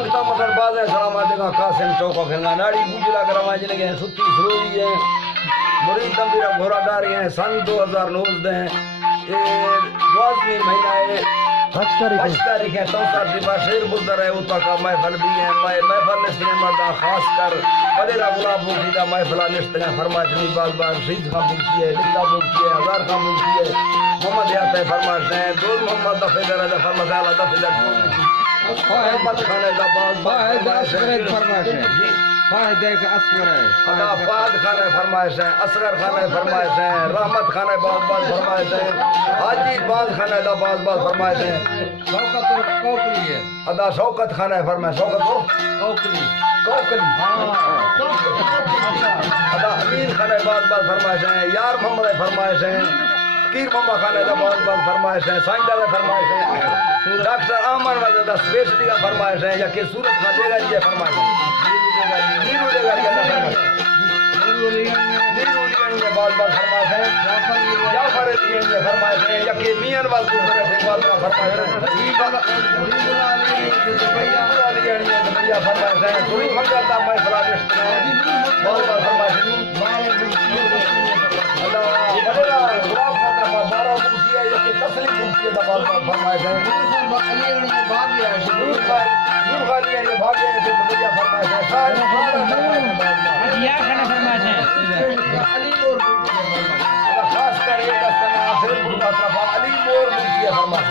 संगता मकर बाजे सलामा देगा कासिम चौका खेलना नाड़ी गुजरा करवाज लगे सुत्ती सुरोई है मुरीद तंबीरा घोड़ादारी है सन 2009 दे ये 12 महीना है 5 तारीख है तौसा दिबा शेर बुदर है उता का महफिल भी है महफिल ने मर्दा खास कर बड़ेरा गुलाब बुकी दा महफिल ने फरमाइश नहीं बार बार सीध का बुकी है लिखा बुकी है हजार का बुकी है मोहम्मद यात है फरमाइश है दो मोहम्मद दफेदार है फरमाइश है दफेदार मोहम्मद खाने दा बात फरमाइश है फायदे का असगर है अदा फाद खाने फरमाइश है असगर खाने फरमाइश है रहमत खाने बहुत बहुत फरमाइश है हाजी बाज खाने दा बहुत बहुत फरमाइश है शौकत और कोकली है अदा शौकत खाने फरमाइश शौकत और कोकली कोकली अदा अमीर खाने बहुत बहुत फरमाइश है यार मोहम्मद फरमाइश है फकीर मम्मा खाने दा बहुत बहुत फरमाइश है साइंदा दा फरमाइश है डॉक्टर आमन वाला दा स्पेशली का फरमाइश है या के सूरत खा देगा ये फरमाइश है नीरू देगा ये फरमाइश नीरू ये बाल बाल फरमाइश है जाफर ये फरमाइश है या के मियां वाल दूसरे से बाल का फरमाइश है भैया फरमाइश है थोड़ी मंगल दा मैं फलानिस्ट बाल बाल फरमाइश अल्लाह बड़ेरा गुलाब का तरफा 12 मुक्ति है या के तसलीम मुक्ति है बाल बाल फरमाइश है भाग गया नूर खाली है भाग गया तो भैया फरमाइश है सारी या खाना फरमाइश है अली मोर खास कर एक असना फिर बुरा तरफा अली मोर मुक्ति है फरमाइश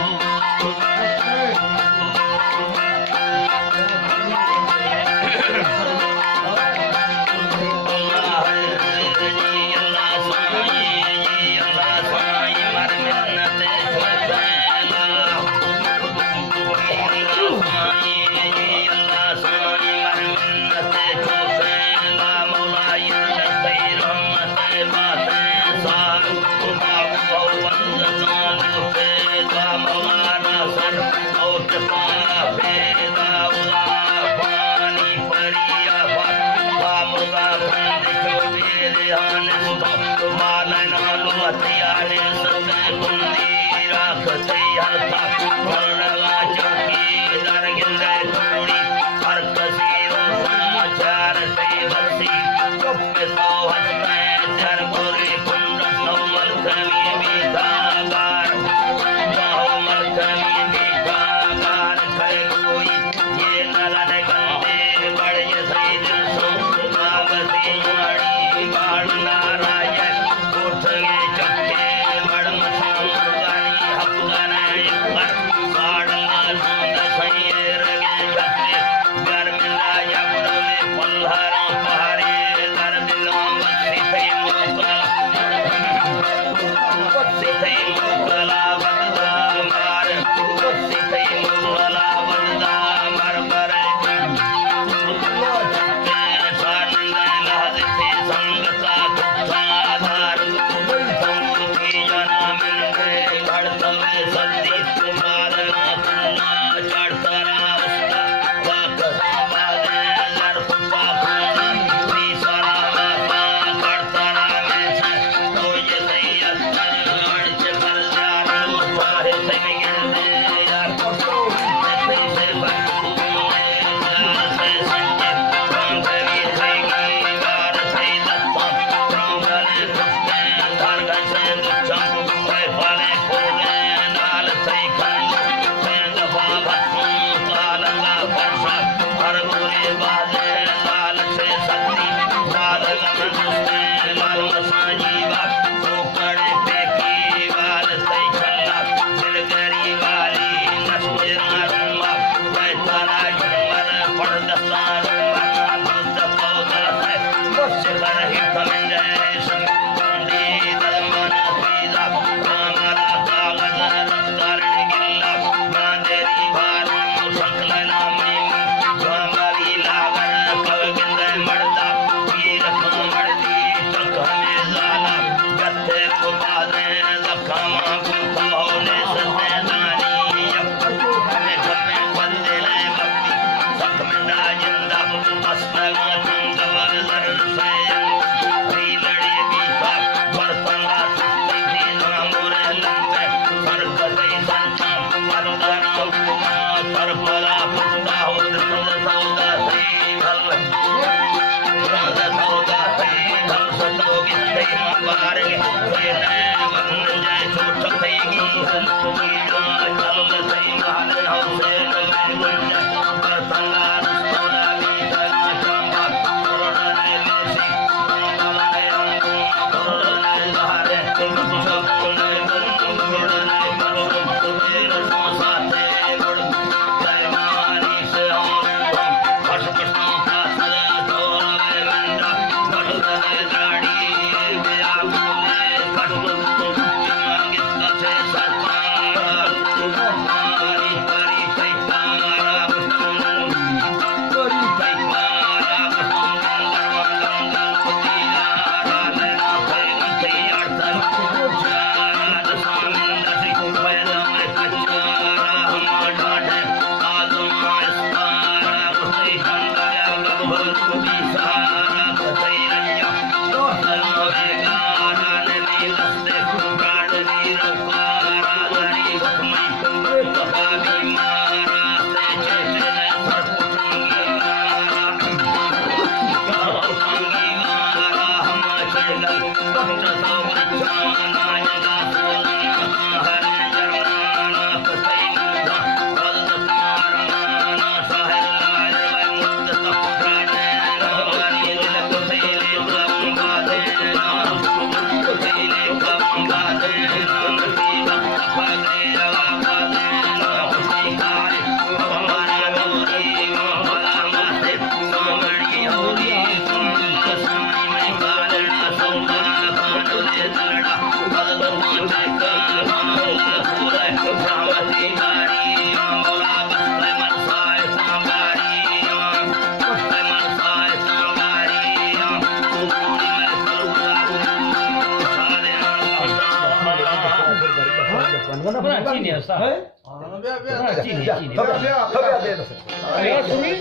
Bra, chini, sta. Bra, chini, chini. Fabia, dentro.